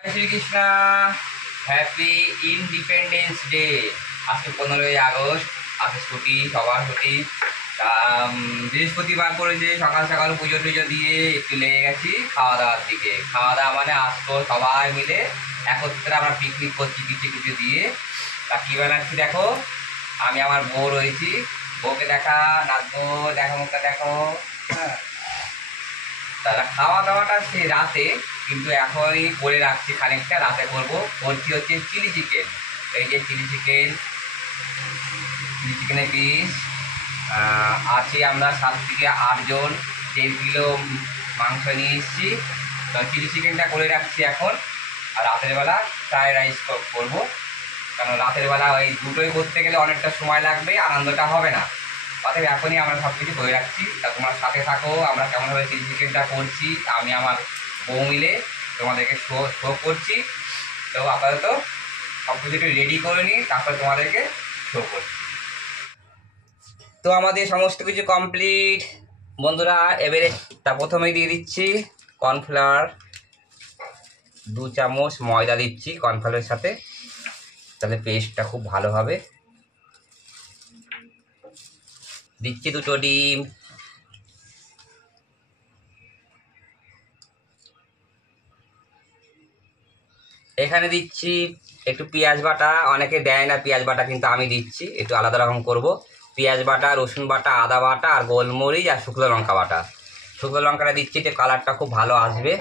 জয় Shrikrishna. Happy independence day. আজকে 15ই August. আজকে ছুটি, সবার ছুটি। বৃহস্পতিবার করে যে সকাল সকাল পুজো টুজো দিয়ে একটু লেগে গেছি খাওয়া দাওয়ার দিকে। খাওয়া দাওয়া মানে আজকে সবাই মিলে একত্রে আমরা পিকনিক করছি কিছু কিছু দিয়ে। তা কী বানাচ্ছি দেখো, আমি আমার বউ রয়েছি। বউকে দেখা, নাচবো, দেখো মুখটা দেখো। হ্যাঁ, তারা খাওয়া দাওয়াটা সে রাতে, কিন্তু এখনই করে রাখছি, খানিকটা রাতে করবো। করছি হচ্ছে চিলি চিকেন। এই যে চিলি চিকেন, চিলি চিকেনের পিস আছি আমরা 7 থেকে 8 জন। 1.5 কিলো মাংস নিয়ে এসেছি। তো চিলি চিকেনটা করে রাখছি এখন। আর রাতের বেলা ফ্রাইড রাইস করবো। কারণ রাতের বেলা ওই দুটোই করতে গেলে অনেকটা সময় লাগবে, আনন্দটা হবে না। অতএব এখনই আমরা সব কিছু করে রাখছি। তা তোমার সাথে থাকো, আমরা কেমনভাবে চিলি চিকেনটা করছি আমি আমার বউ মিলে তোমাদেরকে শো করছি। তো আপাতত সব কিছু একটু রেডি করে নিই, তারপর তোমাদেরকে শো করছি। তো আমাদের সমস্ত কিছু কমপ্লিট বন্ধুরা। এবারে তা প্রথমেই দিয়ে দিচ্ছি কর্নফ্লাওয়ার। 2 চামচ ময়দা দিচ্ছি কর্নফ্লাওয়ারের সাথে, তাহলে পেস্টটা খুব ভালো হবে। দিচ্ছি 2টো ডিম। এখানে দিচ্ছি একটু পেঁয়াজ বাটা। অনেকে দেয় না পেঁয়াজ বাটা, কিন্তু আমি দিচ্ছি, একটু আলাদা রকম করব। পেঁয়াজ বাটা, রসুন বাটা, আদা বাটা, আর গোলমরিচ আর শুকনো লঙ্কা বাটা। শুকনো লঙ্কাটা দিচ্ছি, এতে কালারটা খুব ভালো আসবে।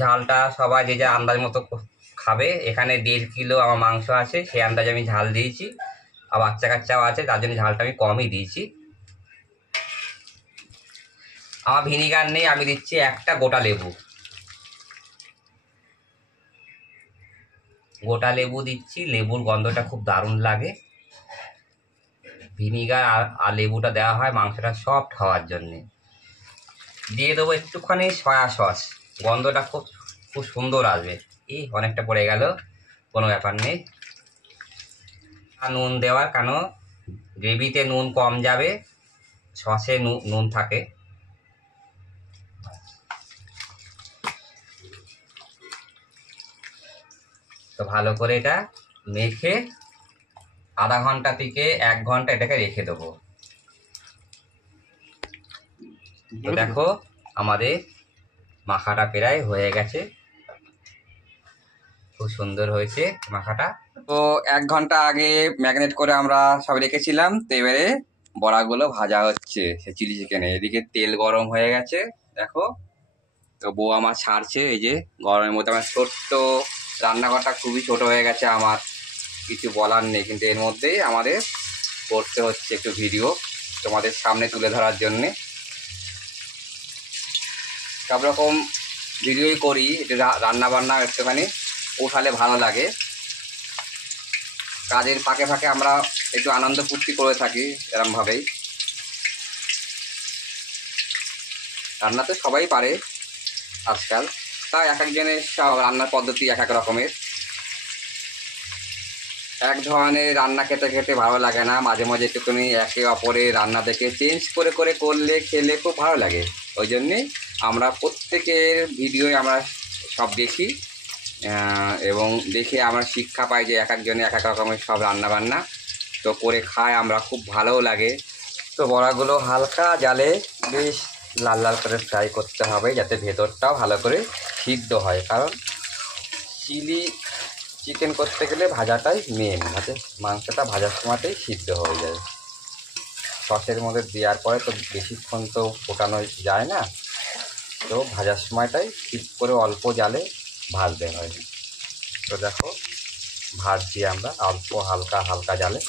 ঝালটা সবাই যে যা আন্দাজ মতো খাবে। এখানে 1.5 কিলো আমার মাংস আছে, সেই আন্দাজে আমি ঝাল দিয়েছি। আর বাচ্চা কাচ্চাও আছে, তার জন্য ঝালটা আমি কমই দিয়েছি। আমার ভিনিগার নেই, আমি দিচ্ছি একটা গোটা লেবু। গোটা লেবু দিচ্ছি, লেবুর গন্ধটা খুব দারুণ লাগে। ভিনিগার আর লেবুটা দেওয়া হয় মাংসটা সফট হওয়ার জন্যে। দিয়ে দেবো একটুখানি সয়া সস, গন্ধটা খুব খুব সুন্দর আসবে। অনেকটা পড়ে গেল, কোনো ব্যাপার নেই। আর নুন দেওয়ার কেন, গ্রেভিতে নুন কম যাবে, সসে নুন থাকে। তো ভালো করে এটা মেখে আধা ঘন্টা থেকে 1 ঘন্টা এটাকে রেখে দেবো। তো দেখো আমাদের মাখাটা প্রায় হয়ে গেছে, খুব সুন্দর হয়েছে মাখাটা। তো 1 ঘন্টা আগে ম্যারিনেট করে আমরা সব রেখেছিলাম। তো এবারে বড়াগুলো ভাজা হচ্ছে সে চিলি চিকেনে। এদিকে তেল গরম হয়ে গেছে দেখো। তো বউ আমার ছাড়ছে, এই যে গরমের মধ্যে আমার ছোট্ট রান্নাঘরটা খুবই ছোট হয়ে গেছে আমার, কিছু বলার নেই। কিন্তু এর মধ্যেই আমাদের করতে হচ্ছে একটু ভিডিও তোমাদের সামনে তুলে ধরার জন্যে। সব রকম ভিডিওই করি, একটু রান্না বান্না একটুখানি উঠালে ভালো লাগে। কাজের ফাঁকে ফাঁকে আমরা একটু আনন্দ ফুর্তি করে থাকি এরমভাবেই। রান্না তো সবাই পারে আজকাল, তাই এক একজনের সব রান্নার পদ্ধতি এক এক রকমের। এক ধরনের রান্না খেতে খেতে ভালো লাগে না, মাঝে মাঝে একটুখানি একে অপরের রান্না দেখে চেঞ্জ করে করে করলে খেলে খুব ভালো লাগে। ওই জন্যেই আমরা প্রত্যেকের ভিডিওই আমরা সব দেখি, এবং দেখে আমরা শিক্ষা পাই যে এক একজনে এক এক রকমের সব রান্না বান্না তো করে খায়, আমরা খুব ভালোও লাগে। তো বড়াগুলো হালকা জালে বেশ লাল লাল করে ফ্রাই করতে হবে, যাতে ভেতরটাও ভালো করে সিদ্ধ হয়। কারণ চিলি চিকেন করতে গেলে ভাজাটাই মেন, যাতে মাংসটা ভাজার সময়তেই সিদ্ধ হয়ে যায়। সসের মধ্যে দেওয়ার পরে তো বেশিক্ষণ তো ফোটানো যায় না, তো ভাজার সময়টাই ঠিক করে অল্প জালে ভাজতে হয়। তো দেখো ভাজছি আমরা অল্প হালকা হালকা জালে।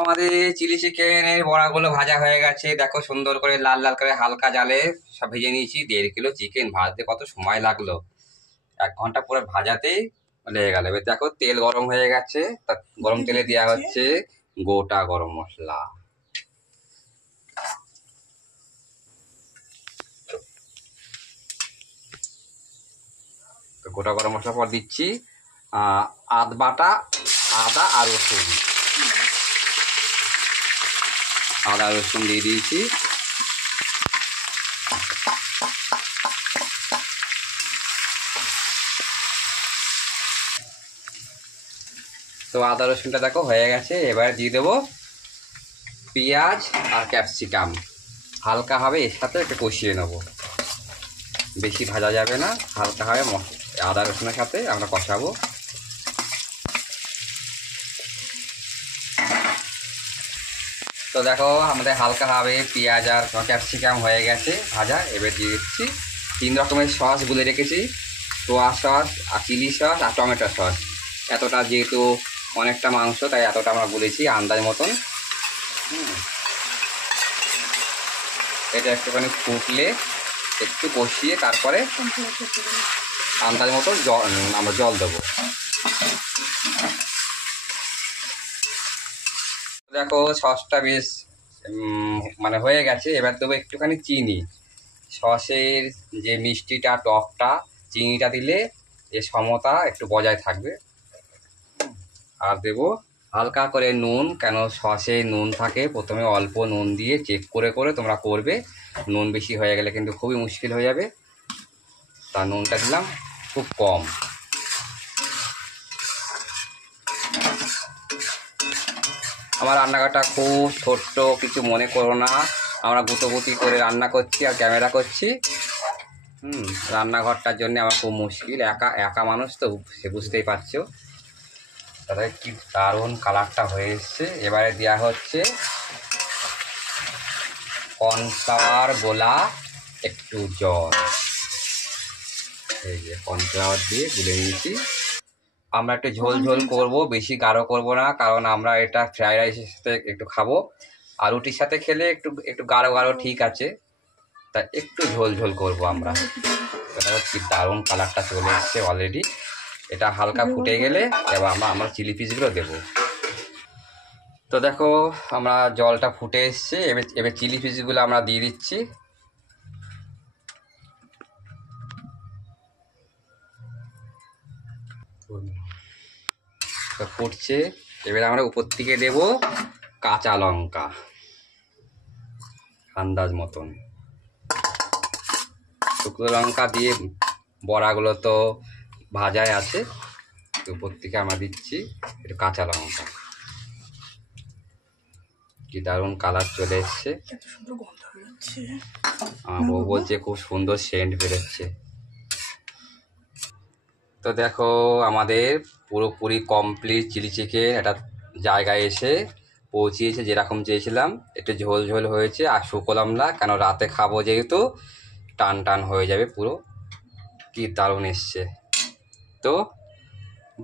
আমাদের চিলি চিকেনের বড়াগুলো ভাজা হয়ে গেছে দেখো, সুন্দর করে লাল লাল করে হালকা জালে সব ভেজে নিয়েছি। 1.5 কিলো চিকেন ভাজতে কত সময় লাগলো, 1 ঘন্টা পুরো ভাজাতেই লেগে গেল। এবার দেখো তেল গরম হয়ে গেছে, তা গরম তেলে দেওয়া হচ্ছে গোটা গরম মশলা। তো গোটা গরম মশলা পর দিচ্ছি বাটা আদা আর রসুন। আদা রসুন দিয়ে দিয়েছি। তো আদা রসুনটা দেখো হয়ে গেছে। এবার দিয়ে দেবো পেঁয়াজ আর ক্যাপসিকাম, হালকাভাবে এর সাথে একটু কষিয়ে নেব, বেশি ভাজা যাবে না, হালকাভাবে আদা রসুনের সাথে আমরা কষাবো। তো দেখো আমাদের হালকাভাবে পেঁয়াজ আর ক্যাপসিকাম হয়ে গেছে ভাজা। এবার দিয়ে দিচ্ছি 3 রকমের সস গুলে রেখেছি, সোয়া সস আর চিলি সস আর টমেটো সস। এতটা যেহেতু অনেকটা মাংস তাই এতটা আমরা বলেছি আন্দাজ মতন। এটা একটুখানি ফুটলে একটু কষিয়ে তারপরে আন্দাজ মতো আমরা জল দেবো। দেখো সসটা বেশ মানে হয়ে গেছে। এবার দেবো একটুখানি চিনি। সসের যে মিষ্টিটা টকটা চিনিটা দিলে এর সমতা একটু বজায় থাকবে। আর দেবো হালকা করে নুন, কেন সসে নুন থাকে, প্রথমে অল্প নুন দিয়ে চেক করে করে তোমরা করবে, নুন বেশি হয়ে গেলে কিন্তু খুবই মুশকিল হয়ে যাবে। তা নুনটা দিলাম খুব কম। আমার রান্নাঘরটা খুব ছোট্ট, কিছু মনে করো না, আমরা গুটোগুটি করে রান্না করছি আর ক্যামেরা করছি। রান্নাঘরটার জন্য আমার খুব মুশকিল, একা একা মানুষ তো, সে বুঝতেই পারছো। তাদের কি দারুণ কালারটা হয়ে এসছে। এবারে দেওয়া হচ্ছে কর্নফ্লাওয়ার গোলা একটু জল। এই যে কর্নফ্লাওয়ার দিয়ে গুলে নিয়েছি। আমরা একটু ঝোল ঝোল করবো, বেশি গাঢ় করবো না, কারণ আমরা এটা ফ্রাইড রাইসের সাথে একটু খাবো, আর রুটির সাথে খেলে একটু একটু গাঢ় গাঢ় ঠিক আছে, তা একটু ঝোল ঝোল করবো আমরা। এটা কি দারুণ কালারটা চলে এসছে অলরেডি। এটা হালকা ফুটে গেলে এবার আমরা চিলি পিসগুলো দেবো। তো দেখো আমরা জলটা ফুটে এসছে, এবার চিলি পিসগুলো আমরা দিয়ে দিচ্ছি। তো ফুটছে, এবার আমরা উপর থেকে দেবো কাঁচা লঙ্কা আন্দাজ মতন। শুকনো লঙ্কা দিয়ে বড়াগুলো তো ভাজায় আছে, উপর থেকে আমরা দিচ্ছি একটু কাঁচা লঙ্কা। কি দারুণ কালার চলে এসছে, আমার বউ বলছে খুব সুন্দর সেন্ট বেরোচ্ছে। তো দেখো আমাদের পুরোপুরি কমপ্লিট চিলি চিকেন একটা জায়গায় এসে পৌঁছিয়েছে, যেরকম চেয়েছিলাম। একটু ঝোল ঝোল হয়েছে আর শুকোলাম না, কেন রাতে খাবো যেহেতু টান টান হয়ে যাবে পুরো। কি দারুণ এসছে। তো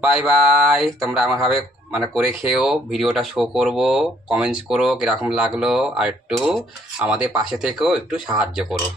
বাই বাই, তোমরা আমারভাবে মানে করে খেয়েও, ভিডিওটা শো করবো, কমেন্টস করো কীরকম লাগলো, আর একটু আমাদের পাশে থেকেও একটু সাহায্য করো।